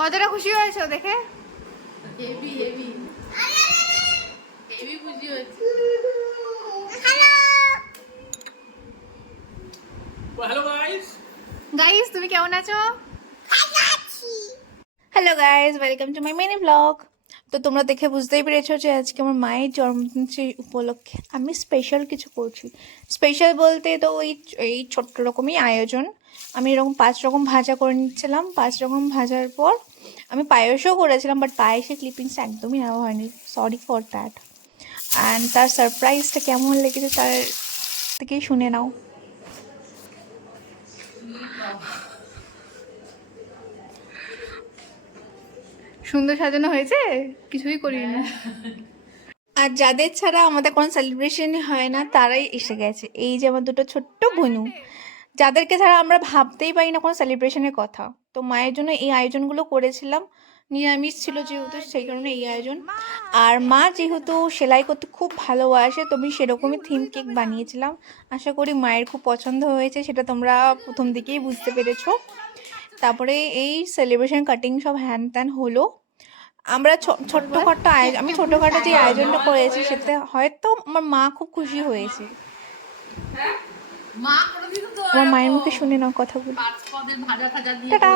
কতটা খুশি হয়েছো দেখে? হেভি হেভি হেভি খুশি হয়েছে। হ্যালো গাইস, গাইস তুমি কেমন আছো? Hello guys, welcome to my mini blog. তো তোমরা দেখে বুঝতেই পেরেছো যে আজকে আমার মায়ের জন্মদিন, সেই উপলক্ষে আমি স্পেশাল কিছু করছি। স্পেশাল বলতে তো এই ছোট্ট রকমই আয়োজন। আমি এরকম 5 রকম ভাজা করে নিচ্ছিলাম। 5 রকম ভাজার পর আমি পায়েসও করেছিলাম, বাট পায়েসের ক্লিপিংস একদমই নেওয়া হয়নি, সরি ফর দ্যাট। অ্যান্ড তার সারপ্রাইজটা কেমন লেগেছে তার থেকেই শুনে নাও। সুন্দর সাজানো হয়েছে, কিছুই করিনি। আর যাদের ছাড়া আমাদের কোনো সেলিব্রেশনই হয় না তারাই এসে গেছে। এই যে আমার দুটো ছোট্ট বোনু, যাদেরকে ছাড়া আমরা ভাবতেই পারি না কোনো সেলিব্রেশনের কথা। তো মায়ের জন্য এই আয়োজনগুলো করেছিলাম। নিরামিষ ছিল যেহেতু, সেই কারণে এই আয়োজন। আর মা যেহেতু সেলাই করতে খুব ভালোবাসে, তো আমি সেরকমই থিম কেক বানিয়েছিলাম। আশা করি মায়ের খুব পছন্দ হয়েছে, সেটা তোমরা প্রথম দিকেই বুঝতে পেরেছো। তারপরে এই সেলিব্রেশন কাটিং সব হ্যান ত্যান হলো। আমরা ছোট্টখাটো আয়োজন, আমি ছোটখাটো যে আয়োজনটা করেছি সেটাতে হয়তো আমার মা খুব খুশি হয়েছে। মা কোনোদিনও তো আমার মায়ের এরকম মুখে শুনে নাও কথাগুলো। 5 পদের ভাজা টাজা দিয়ে টাটা।